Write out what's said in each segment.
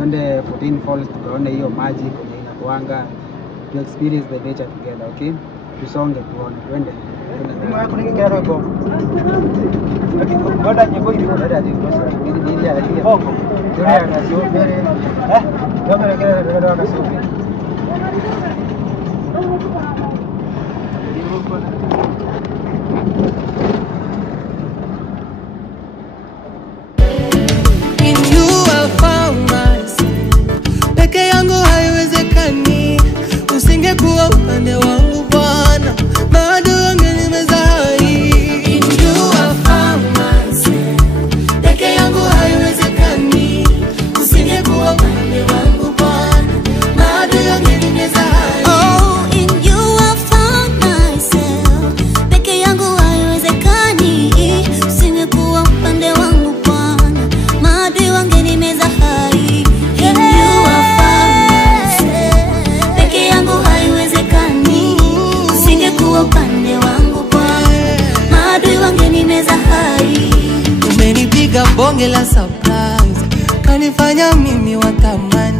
twende 14 Falls tukaone hiyo maji kwenye inakuanga, to experience the nature together, okay? Tusonge tuone, twende. Nyuma yako ni kile robo. Ngoda nyimbo ile ngoda ya jinsi ile ya ile bongo. Ndio ya sio mbele. Kama kile robo na sio mbele. Usingekuwa upande wangu Bwana, bado ungenimeza hai. You have found myself. Peke yangu haiwezekani. Usingekuwa upande wangu Bwana, bado ungenimeza hai. Oh, in you I found myself. Peke yangu haiwezekani. Usingekuwa upande wangu Bwana, bado ungenimeza hai. In you I upande wangu Bwana, maadui wangenimeza hai. Umenipiga bonge la surprise, kanifanya mimi watamani,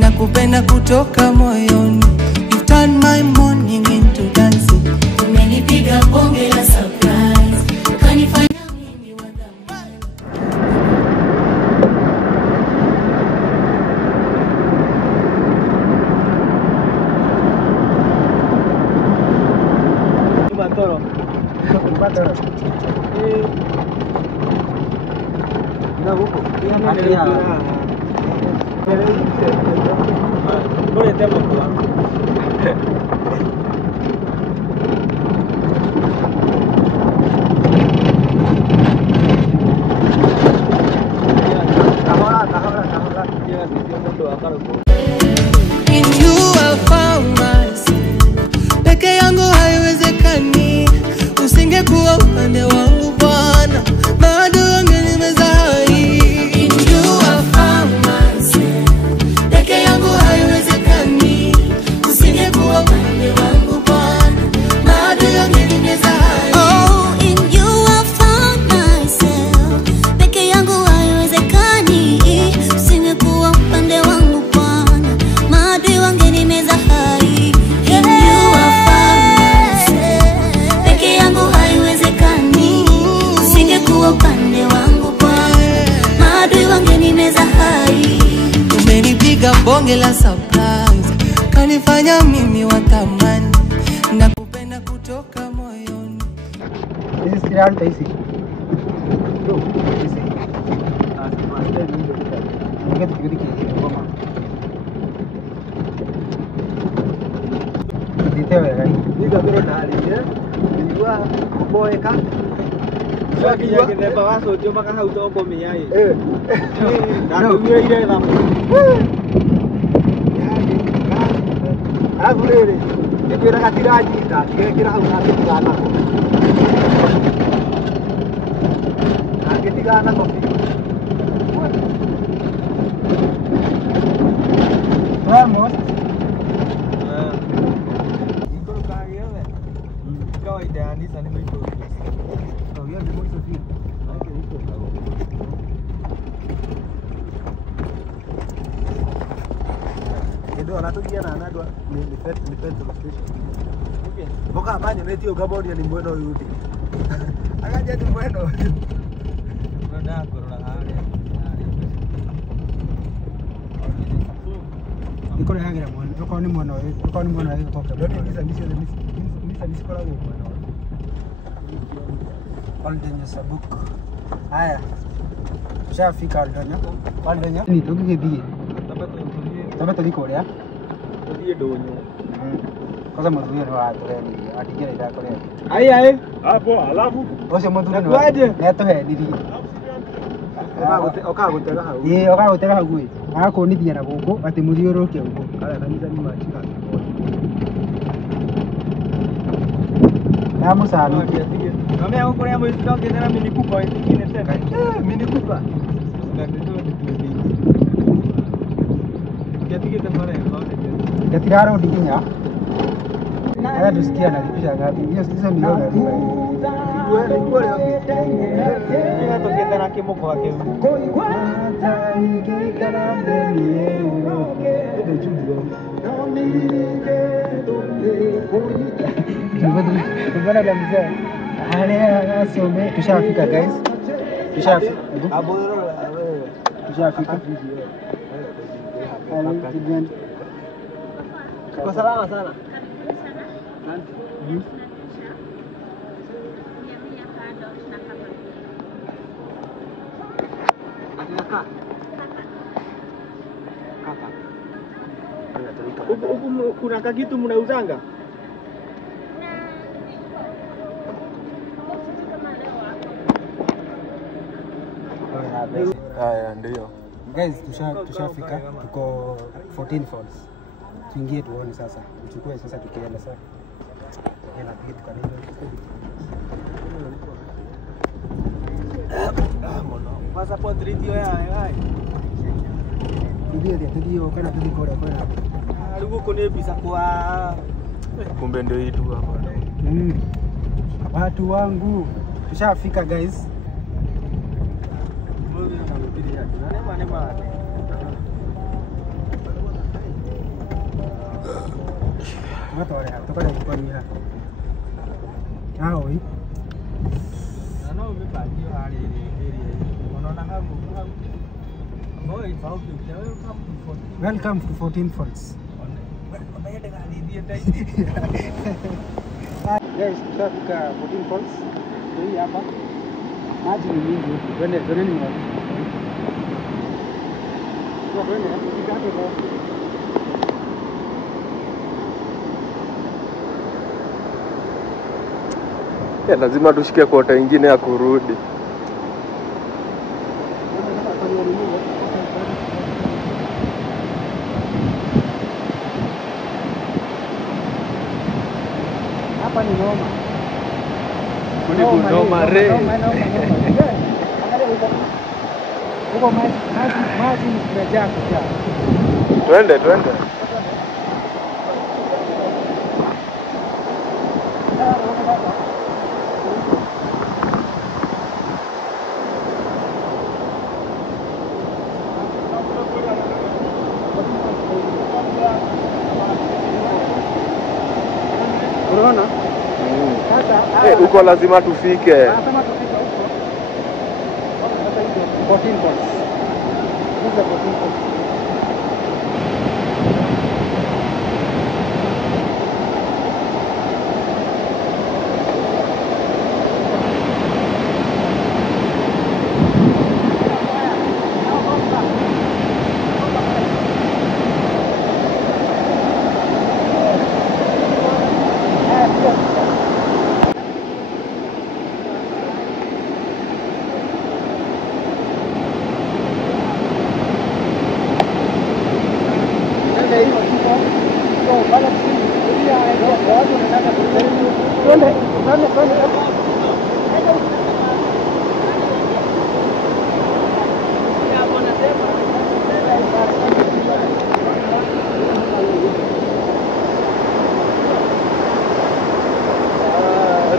na kupenda kutoka moyoni. You turn my morning into dancing. Umenipiga bonge la surprise, kanifanya mimi watamani. Batoro. Na huko. Haya. Ngoja tena kwa. In you I found myself. Peke yangu haiwezekani. Usingekuwa upande wangu Bwana, bado ungenimeza hai. In you I found myself. Peke yangu haiwezekani. Usingekuwa upande wangu Bwana, bado ungenimeza hai. Oh, in you I found myself. Peke yangu haiwezekani. Usingekuwa upande wangu Bwana, bado ungenimeza hai. In you I found myself. Peke yangu haiwezekani. Usingekuwa upande wangu Bwana, maadui wangenimeza hai. Umenipiga bonge la surprise, kanifanya mimi watamani, na kupenda kutoka moyoni. Hizi sirani taisi. Vamos. Anatugia na anadwa ni petrol station. Okay. Boka banyo netio gaboni ni mweno yudi. Akaja ni mweno. Ndio corona hali. Niko na hagira mweno. Niko ni mweno. Niko ni mweno hiyo toka. Ndio nisa kola mweno. Aldenya sabuk. Haya. Tushafika Aldenya. Aldenya. Ni tukigethie. Tabato liko ria. Ndio donyo. Kwanza mzuri ni wa tureni. Atigere ida kore. Ai. Hapo alafu. Osho mzuri ni wa. Neto he diri. Okagutega hau. Okagutega hau gwi. Agakunithia na guku ati muthiuruke guku. Ala kanisa ni machika. Na musano. Kama yako kore amo isitoke tena mini kupa ingine tena. Mini kupa. Ketiraro dikinya. Ada dusikia na lipisha ngapi? Hizo ni yoga. Wewe ni toke tena kimoko wake. Mbona la mzee? Haya some tushafika guys. Tushafika. Kwa salama sana. Huku kuna kakitu mnauzanga? Haya ndio. Guys, tushafika. Tuko 14 Falls. Tuingie tuone sasa. Tuchukue sasa tukienda sasa. Hela kitu kanini. Passport radio ya. Tudio kana tudikora kana. Huko ni visa kwa Kumbe ndio hii tu hapa. Watu wangu tushafika guys. Watu wale kutoka kwa nini hapa? Hao hii. Ana umepatia hali ile. Unaona hapo. Welcome to 14 Falls. Guys, tushafika 14 Falls. Hii hapa. Maji ni mingi huku. Twende ni wapi? Twende hapo. Lazima tushike kota ingine ya kurudi. Hapa ni noma. Noma re. Huko maji imejaa kujaa. Twende. Unaona? Sasa huko lazima tufike. Lazima tufike huko. Sasa hizo 14 Falls. Hizo 14 Falls.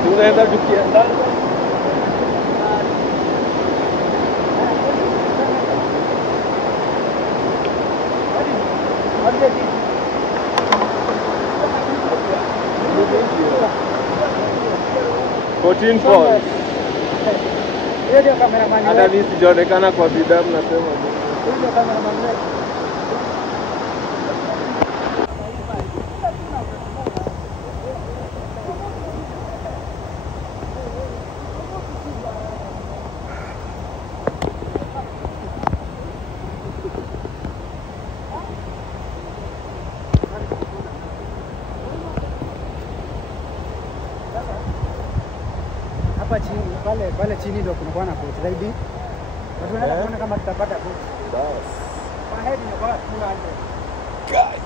Tunaenda tukienda. Hata mimi sijaonekana kwa bidhaa mnasema. Hapa chini pale chini ndio kunakuwa na boat ride. Watu wanaenda kuona kama tutapata boat. Bas. Kwa head ni kwa 200.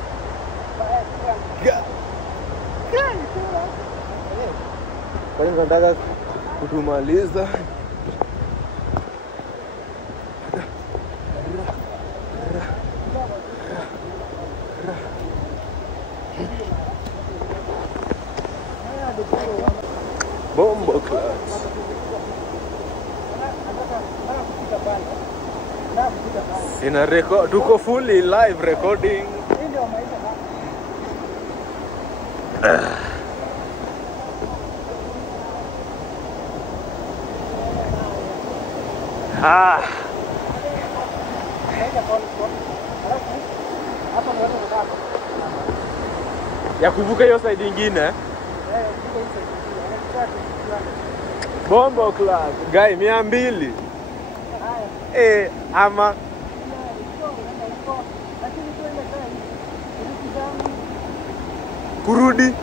Kwa nini nataka kutumaliza? Bombo class. Ina record, tuko fully live recording. Ah. Ya kuvuka hiyo side nyingine. Bombo class. Guy 200. Ama kurudi.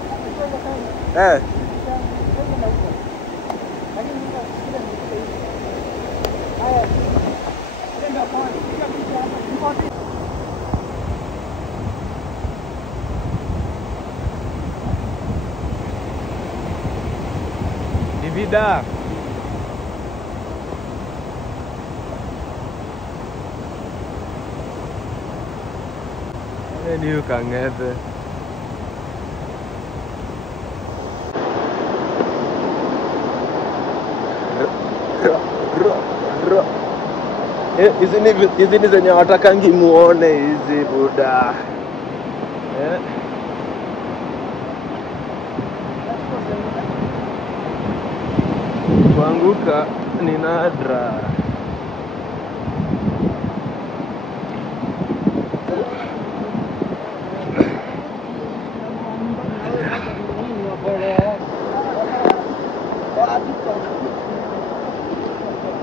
Divida. Ni ukang'ethe. Hizi ni zenye watakangi muone hizi buda. Kuanguka ni nadra.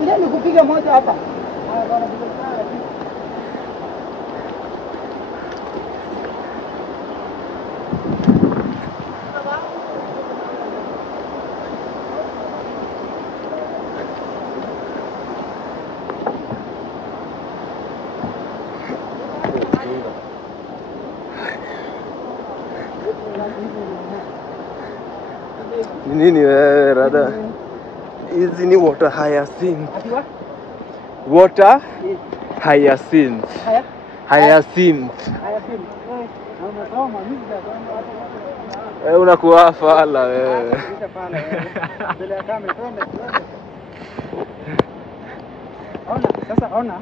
Ile kupiga moja hapa. Nini wewe rada? Hizi ni water hyacinth. Water hyacinth. Hyacinth. Unakuwa fala wewe. Sasa ona.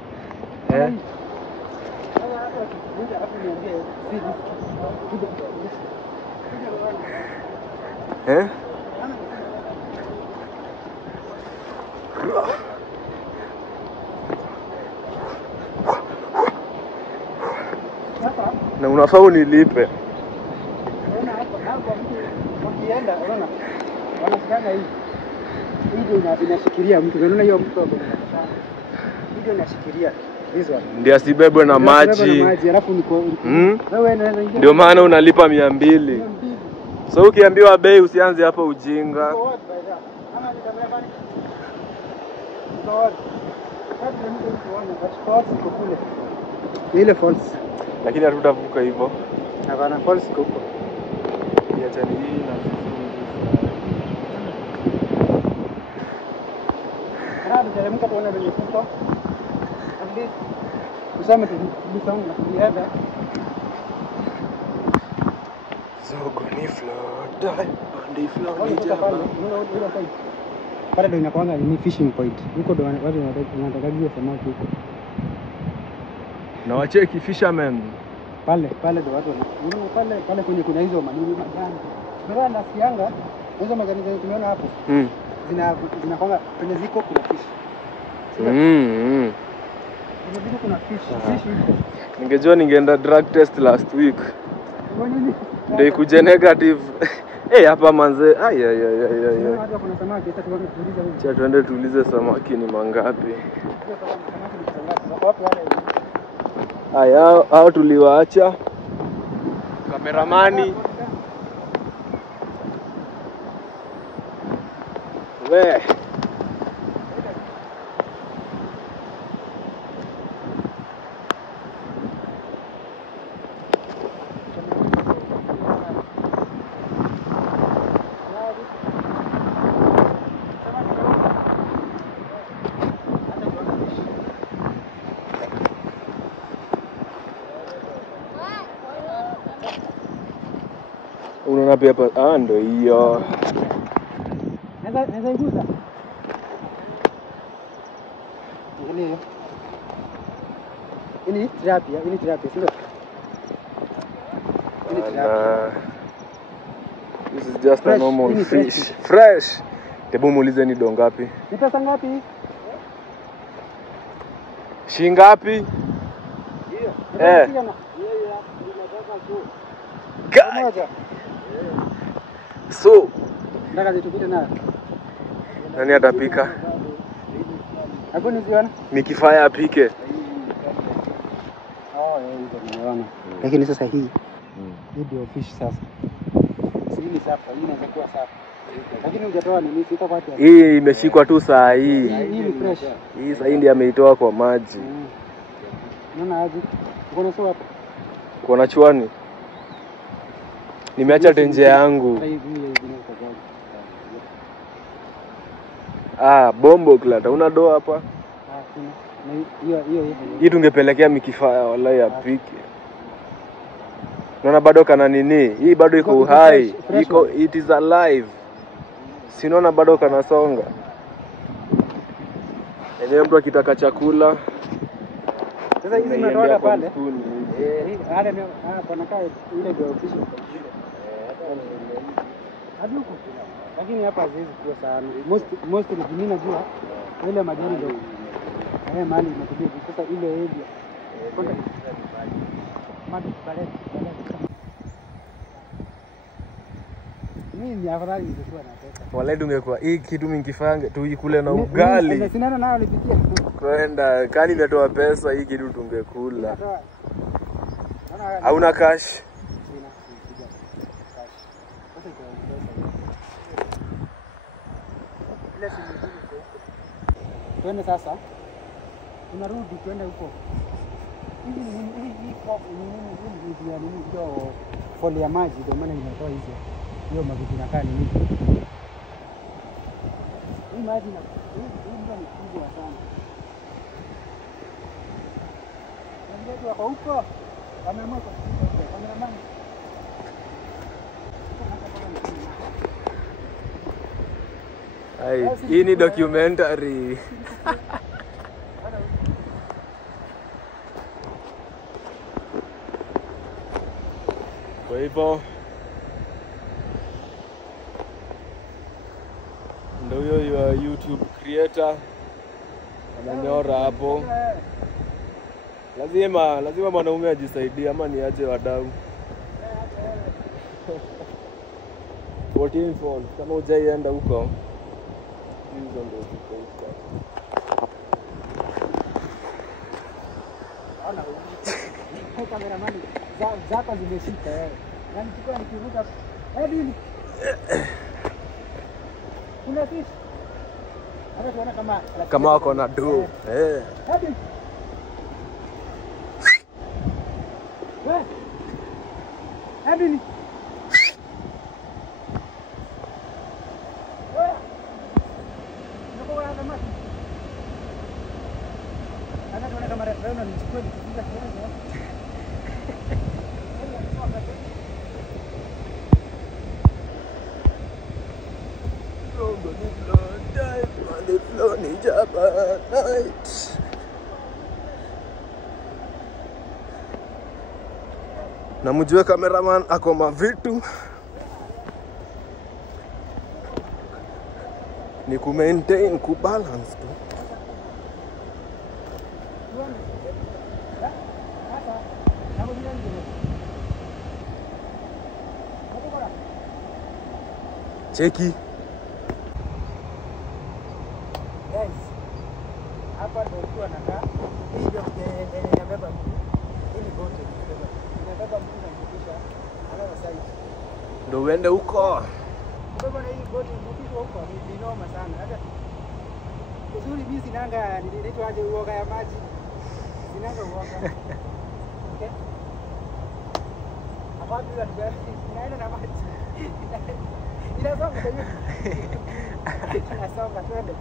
Na unafaa unilipe. Wakienda unaona wanashikana hii. Hii inashikilia mtu. Unaona hiyo mtu hapo. Hii ndio inashikilia. Hizo. Ndio asibebwe na maji. Alafu niko. Wewe unaweza ingia. Ndio maana unalipa 200. So ukiambiwa bei usianze hapo ujinga. Ile false. Lakini hatutavuka hivyo. Hapana, false iko huko. Niacha ni hii na Hadi teremka tuone vile kuko. At least useme tubisonga na kulienda. Zogo ni float. Ndi float ni jaba. Pale ndio inakuanga ni fishing point. Huko ndio watu wanataka samaki huko. Na wacheki fishermen. Pale ndio watu pale kwenye kuna hizo manini majani. Ndio nasikianga hizo majani zenye tumeona hapo. Zinakuanga kwenye ziko kuna fish. Kwenye ziko kuna fish huko. Ningejua ningeenda drug test last week. Ndio ikuje negative. Hapa manze. Hata kuna samaki sasa tuulize huko. Cha tuende tuulize samaki ni mangapi. Hao tuliwaacha. Kameramani. We. Unaona pia hapa ndio hiyo. Naweza igusa. Ile. Ini tilapia, sio? Ini tilapia. This is just a normal fish. Fresh. Tebu muulize ni do ngapi? Ni pesa ngapi? Shingapi? Hiyo. Eh. Moja. So, Nataka zitupite nayo. nani atapika? Hakuna ziona? Mikifaya apike. Hizo nimeona. Lakini sasa hii ndio fish sasa. Si hii safi, hii inaweza kuwa safi. Lakini hujatoa nini siko kwa hapa. Hii imeshikwa tu saa hii. Hii ni fresh. Hii saa hii ndiye ameitoa kwa maji. Unaona aje? Uko na soa hapa? Kuna chwani. Nimeacha tenje yangu. Bombo klata. Una doa hapa? Hiyo. Hii tungepelekea Mikifaya wallahi apike. Naona bado kana nini? Hii bado iko uhai. It is alive. Sinaona bado kana songa. Enyewe mtu akitaka chakula. Sasa hizi zinatoka pale. Hata ni kuna kai ile ndio official. Hadi huko. Lakini hapa haziwezi kuwa sana. Most ni mimi najua ile majani ndio. Mali imetulia sasa ile area. Kwenda maji pale. Mimi afadhali ningekuwa na pesa. Wale tungekuwa hii kitu Mikifaya tuikule na ugali. Sinana nayo nipitia. Kwenda kani imetoa pesa hii kitu tungekula. Hauna cash? Twende sasa. Tunarudi twende huko. Hii kwa nini ndio foli ya maji ndio maana inatoa hizo. Hiyo mavitu inakaa nini? Hii maji na hii ndio ni kubwa sana. Ndio kwa huko. Ameamua kwa kameraman. Hii ni documentary. Kwa hivyo ndio huyo YouTube creator ananyora hapo. Lazima mwanaume ajisaidie ama niache wadau. 14 phone kama hujaienda huko. Hizo ndio ziko huko. Cameraman zako zimeshika wewe. Yaani chukua nikivuka hadi kuna fish. Hata tuona Kama wako na do. Hadi. Wewe. Hadi ni. Wewe. Ndio wana maji. Hata tuona kama wewe unanichukua nikivuka kiasi. Na mjue cameraman ako mavitu ni ku maintain ku balance tu. Cheki Guys, hapa ndio ukiwa nakaa. Hii ndio inabeba mtu. Hii ni bote inabeba mtu na mkisha another side. ndo uende huko. Baba na hii bote mkisha huko ni noma sana. Hata uzuri mimi sinanga nililetwa aje uoga ya maji. Sinanga uoga. Okay. Hapa ndio naenda na maji. Inasonga kwa hiyo. Inasonga twende.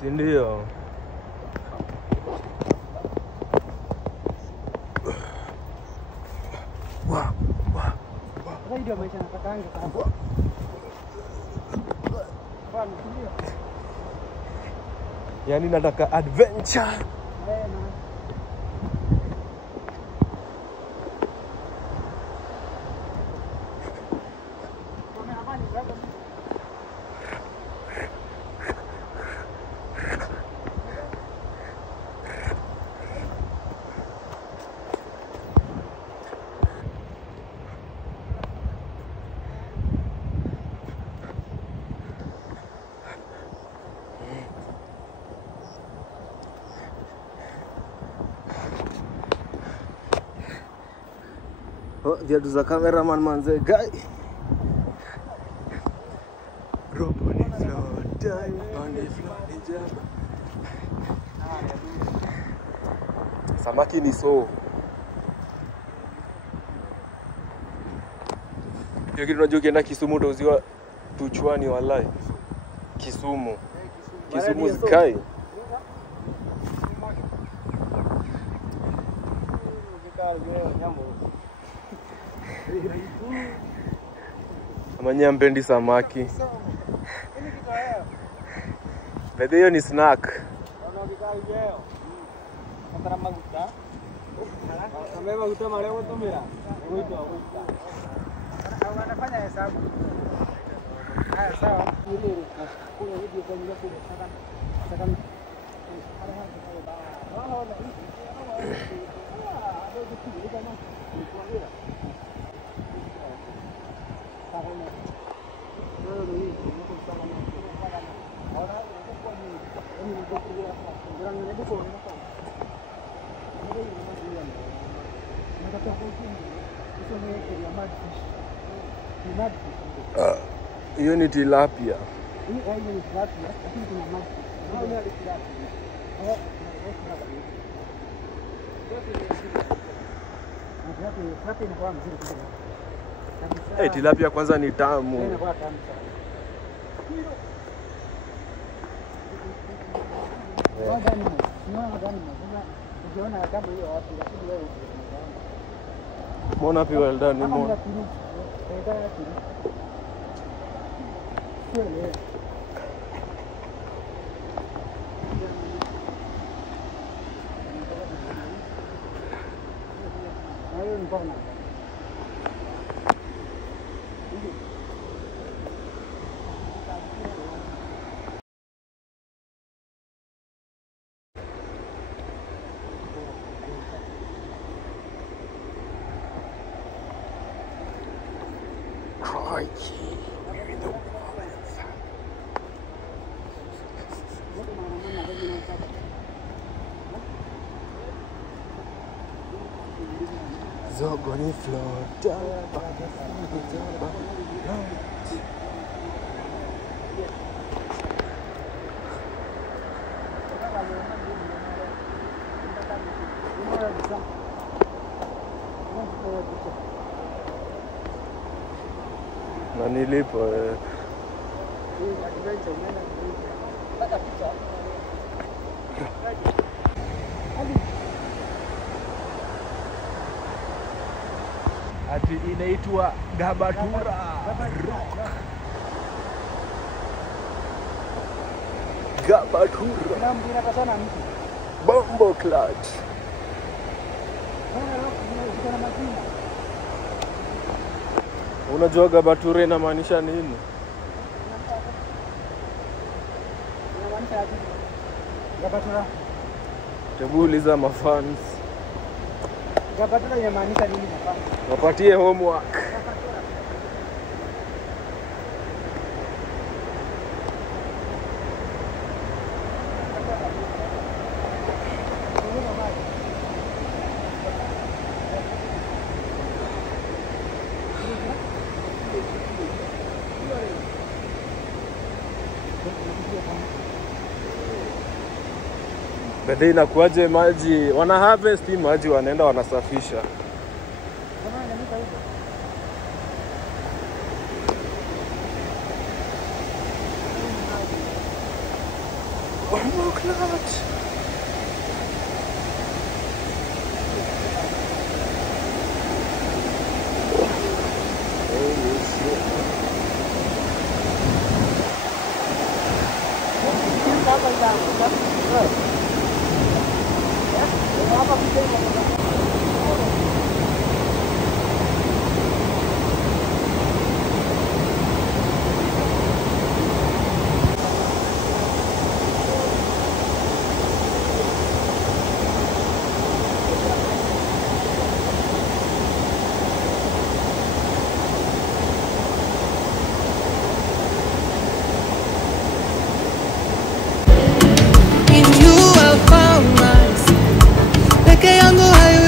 Si ndio? Ndio maisha natakaanga sasa. Bwana, ndio. Yaani nataka adventure. Oh, viatu za cameraman manze guy. Robo ni flow time on the floor ni jaba. Samaki ni so. Hiyo kitu unajua ukienda Kisumu utauziwa tuchwani walai. Kisumu. Kisumu zikai. Amanya mpendi samaki. Bado hiyo ni snack. Wanafanya hesabu. Haya sawa. Hiyo ni tilapia. Tilapia kwanza ni tamu. Mbona pia well done mbona? Zogo ni flota. Na nilipo ati inaitwa Gabatura Rock. Gabatura Bombo Clutch. Unajua Gabatura inamaanisha nini? Gabatura. Hebu uliza mafans. Gabatura inamaanisha nini mafans? Wapatie homework. Bado inakuaje maji? Wana harvest maji wanaenda wanasafisha. Bombo Clutch. In you I found myself. Peke yangu hayo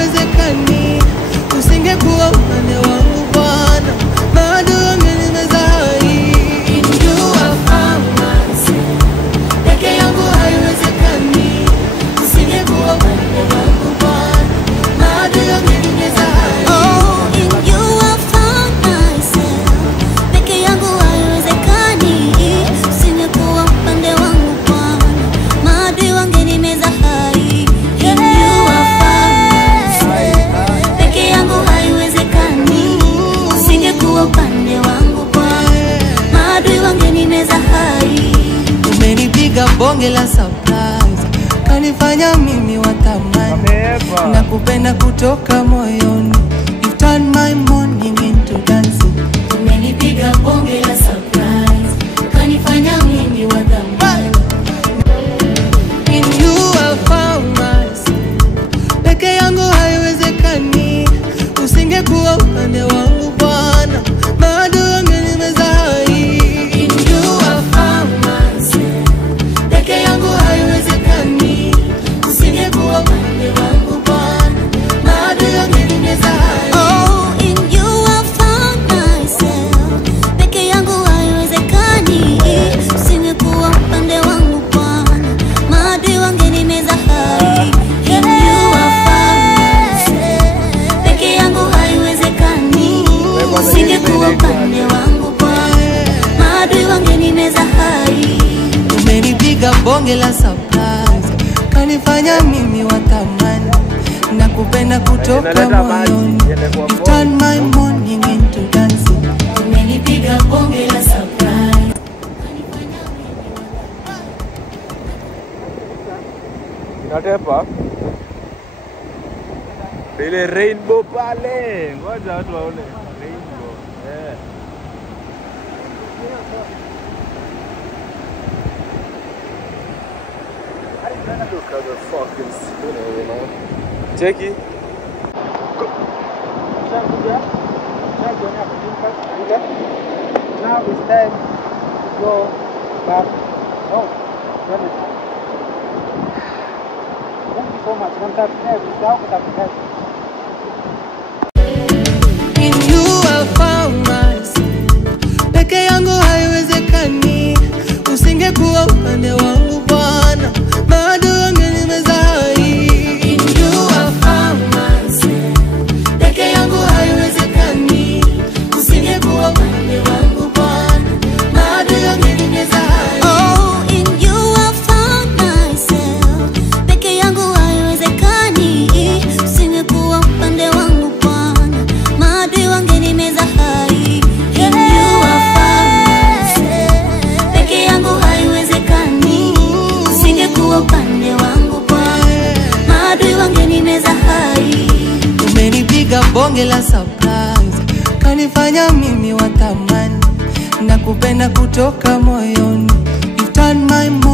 umenipiga bonge la surprise, kanifanya mimi watamani, nakupenda kutoka moyoni. You turn my morning into dancing. Umenipiga bonge la surprise, kanifanya mimi watamani. In you I found myself. Peke yangu haiwezekani, usingekuwa upande wangu Bwana, bado ungenimeza hai. In you I found myself. Peke yangu haiwezekani, usingekuwa upande wangu Bwana, bado ungenimeza hai. Oh, in you I found myself. Peke yangu haiwezekani, usingekuwa upande wangu Bwana, bado ungenimeza hai. In you I found myself. Peke yangu haiwezekani, usingekuwa upande wangu Bwana, bado ungenimeza hai. Umenipiga bonge la surprise, kanifanya mimi watamani, nakupenda kutoka moyoni. You turn my morning into dancing. Umenipiga bonge la surprise. Inatepa ile rainbow pale, ngoja watu waone rainbow. Look at the fucking scenery, you know. Cheki. Now it's time to go back home. Thank you so much. In you I found myself. Peke yangu haiwezekani, usingekuwa upande wangu Bwana, bado ungenimeza hai. In you I found myself. Peke yangu haiwezekani, usingekuwa upande wangu Bwana, bado ungenimeza hai. Oh, in you I found myself. Peke yangu haiwezekani, usingekuwa upande wangu Bwana, bado ungenimeza hai. In you I found myself. Peke yangu haiwezekani, usingekuwa upande wangu Bwana, bado ungenimeza hai. Umenipiga bonge la surprise, kanifanya mimi watamani, nakupenda kutoka moyoni. You turn my morning